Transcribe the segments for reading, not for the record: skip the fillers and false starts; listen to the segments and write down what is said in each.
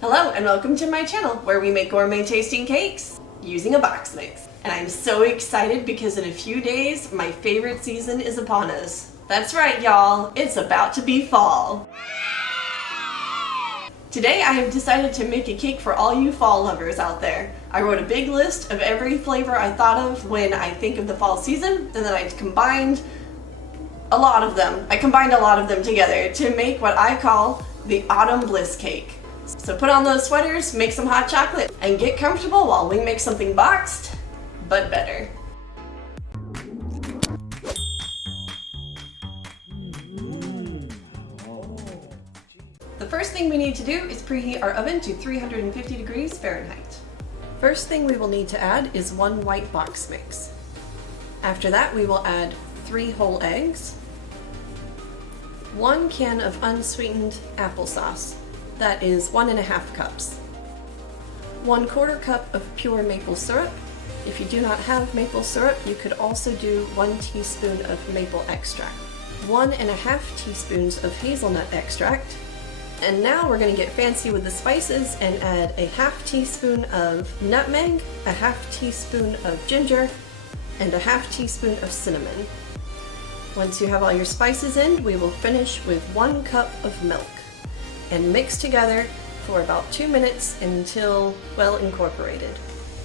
Hello and welcome to my channel where we make gourmet tasting cakes using a box mix. And I'm so excited because in a few days my favorite season is upon us. That's right y'all, it's about to be fall. Today I have decided to make a cake for all you fall lovers out there. I wrote a big list of every flavor I thought of when I think of the fall season, and then I combined a lot of them together to make what I call the Autumn Bliss cake. So put on those sweaters, make some hot chocolate, and get comfortable while we make something boxed, but better. The first thing we need to do is preheat our oven to 350 degrees Fahrenheit. First thing we will need to add is 1 white box mix. After that we will add 3 whole eggs, 1 can of unsweetened applesauce. That is 1½ cups. 1/4 cup of pure maple syrup. If you do not have maple syrup, you could also do 1 teaspoon of maple extract. 1½ teaspoons of hazelnut extract. And now we're going to get fancy with the spices and add a ½ teaspoon of nutmeg, a ½ teaspoon of ginger, and a ½ teaspoon of cinnamon. Once you have all your spices in, we will finish with 1 cup of milk and mix together for about 2 minutes until well incorporated.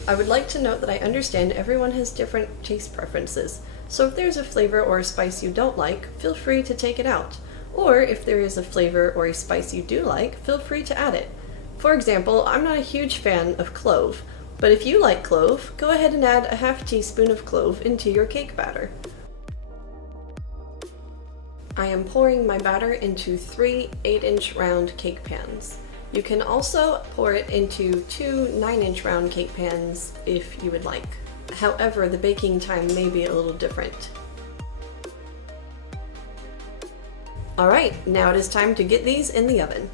I would like to note that I understand everyone has different taste preferences, so if there's a flavor or a spice you don't like, feel free to take it out. Or if there is a flavor or a spice you do like, feel free to add it. For example, I'm not a huge fan of clove, but if you like clove, go ahead and add a ½ teaspoon of clove into your cake batter. I am pouring my batter into 3 8-inch round cake pans. You can also pour it into 2 9-inch round cake pans if you would like. However, the baking time may be a little different. Alright, now it is time to get these in the oven.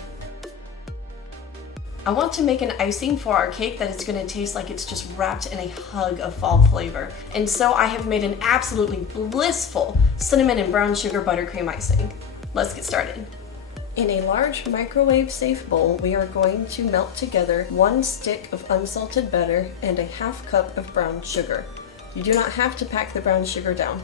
I want to make an icing for our cake that is going to taste like it's just wrapped in a hug of fall flavor. And so I have made an absolutely blissful cinnamon and brown sugar buttercream icing. Let's get started. In a large microwave safe bowl, we are going to melt together 1 stick of unsalted butter and a ½ cup of brown sugar. You do not have to pack the brown sugar down.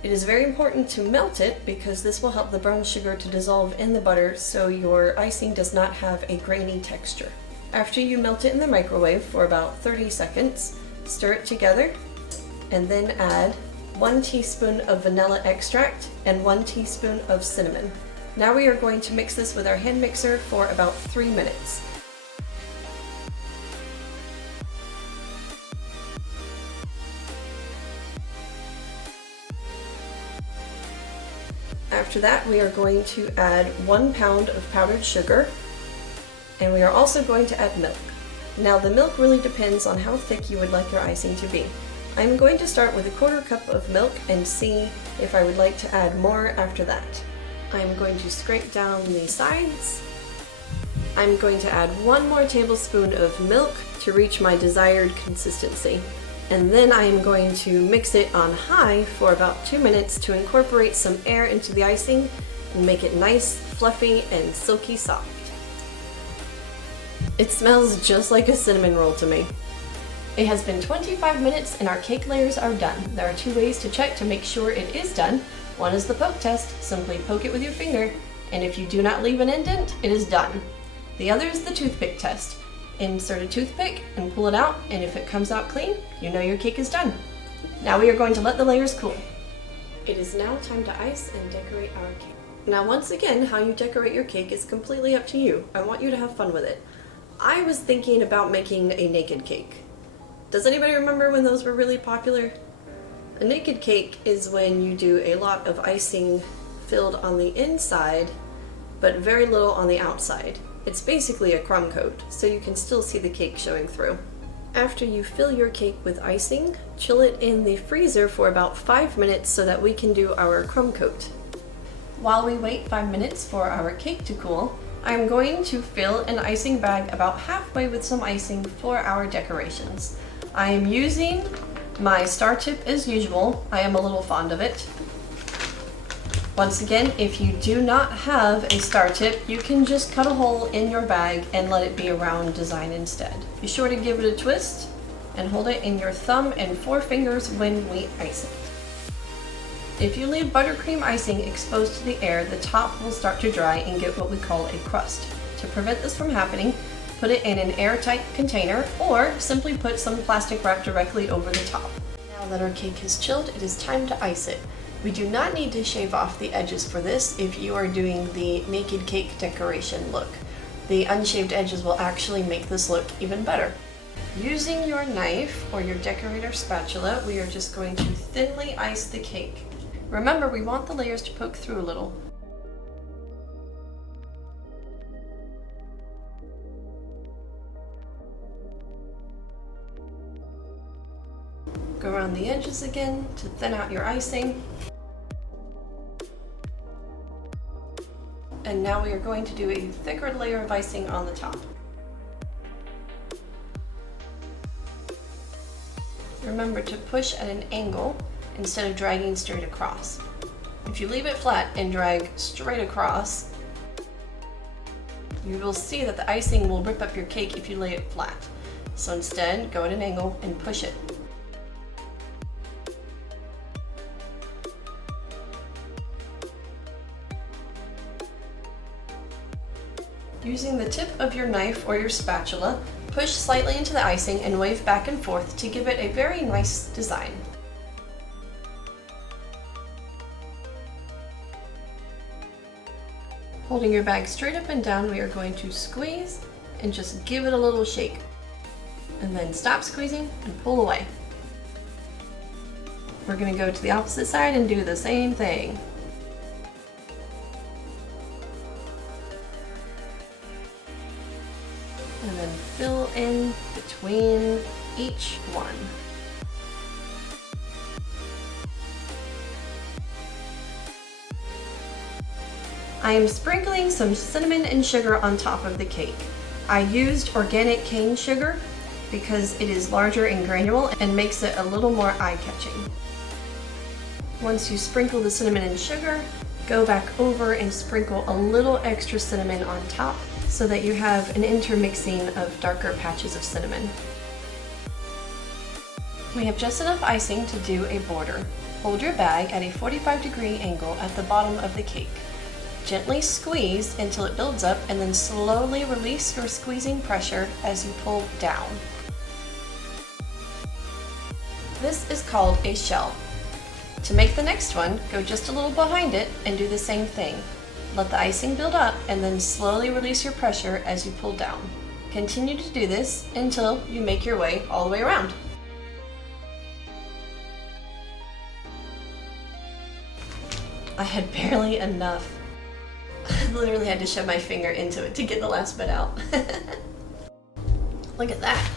It is very important to melt it because this will help the brown sugar to dissolve in the butter so your icing does not have a grainy texture. After you melt it in the microwave for about 30 seconds, stir it together and then add 1 teaspoon of vanilla extract and 1 teaspoon of cinnamon. Now we are going to mix this with our hand mixer for about 3 minutes. After that, we are going to add 1 pound of powdered sugar, and we are also going to add milk. Now the milk really depends on how thick you would like your icing to be. I'm going to start with 1/4 cup of milk and see if I would like to add more after that. I'm going to scrape down the sides. I'm going to add 1 more tablespoon of milk to reach my desired consistency. And then I am going to mix it on high for about 2 minutes to incorporate some air into the icing and make it nice, fluffy, and silky soft. It smells just like a cinnamon roll to me. It has been 25 minutes and our cake layers are done. There are 2 ways to check to make sure it is done. One is the poke test. Simply poke it with your finger, and if you do not leave an indent, it is done. The other is the toothpick test. Insert a toothpick and pull it out, and if it comes out clean, you know your cake is done. Now we are going to let the layers cool. It is now time to ice and decorate our cake. Now once again, how you decorate your cake is completely up to you. I want you to have fun with it. I was thinking about making a naked cake. Does anybody remember when those were really popular? A naked cake is when you do a lot of icing filled on the inside, but very little on the outside. It's basically a crumb coat, so you can still see the cake showing through. After you fill your cake with icing, chill it in the freezer for about 5 minutes so that we can do our crumb coat. While we wait 5 minutes for our cake to cool, I'm going to fill an icing bag about halfway with some icing for our decorations. I am using my star tip as usual. I am a little fond of it. Once again, if you do not have a star tip, you can just cut a hole in your bag and let it be a round design instead. Be sure to give it a twist and hold it in your thumb and 4 fingers when we ice it. If you leave buttercream icing exposed to the air, the top will start to dry and get what we call a crust. To prevent this from happening, put it in an airtight container or simply put some plastic wrap directly over the top. Now that our cake has chilled, it is time to ice it. We do not need to shave off the edges for this if you are doing the naked cake decoration look. The unshaved edges will actually make this look even better. Using your knife or your decorator spatula, we are just going to thinly ice the cake. Remember, we want the layers to poke through a little. Go around the edges again to thin out your icing. And now we are going to do a thicker layer of icing on the top. Remember to push at an angle instead of dragging straight across. If you leave it flat and drag straight across, you will see that the icing will rip up your cake if you lay it flat. So instead, go at an angle and push it. Using the tip of your knife or your spatula, push slightly into the icing and wave back and forth to give it a very nice design. Holding your bag straight up and down, we are going to squeeze and just give it a little shake. And then stop squeezing and pull away. We're going to go to the opposite side and do the same thing. And then fill in between each one. I am sprinkling some cinnamon and sugar on top of the cake. I used organic cane sugar because it is larger and granule and makes it a little more eye-catching. Once you sprinkle the cinnamon and sugar, go back over and sprinkle a little extra cinnamon on top so that you have an intermixing of darker patches of cinnamon. We have just enough icing to do a border. Hold your bag at a 45-degree angle at the bottom of the cake. Gently squeeze until it builds up and then slowly release your squeezing pressure as you pull down. This is called a shell. To make the next one, go just a little behind it and do the same thing. Let the icing build up and then slowly release your pressure as you pull down. Continue to do this until you make your way all the way around. I had barely enough. I literally had to shove my finger into it to get the last bit out. Look at that.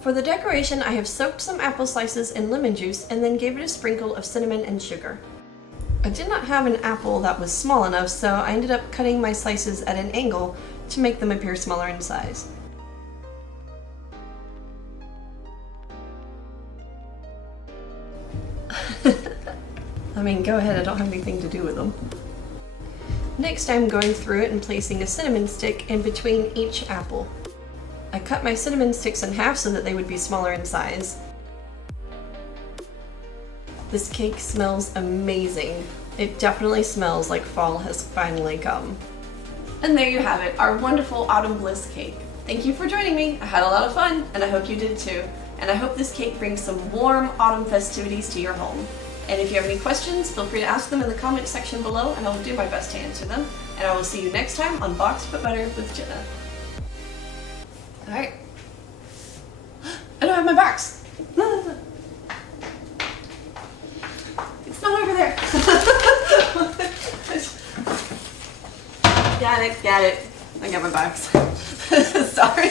For the decoration, I have soaked some apple slices in lemon juice and then gave it a sprinkle of cinnamon and sugar. I did not have an apple that was small enough, so I ended up cutting my slices at an angle to make them appear smaller in size. I mean, go ahead, I don't have anything to do with them. Next, I'm going through it and placing a cinnamon stick in between each apple. I cut my cinnamon sticks in half so that they would be smaller in size. This cake smells amazing. It definitely smells like fall has finally come. And there you have it, our wonderful Autumn Bliss cake. Thank you for joining me. I had a lot of fun, and I hope you did too. And I hope this cake brings some warm autumn festivities to your home. And if you have any questions, feel free to ask them in the comment section below, and I'll do my best to answer them. And I will see you next time on Box But Butter with Genna. Alright. I don't have my box! It's not over there! Got it. I got my box. Sorry.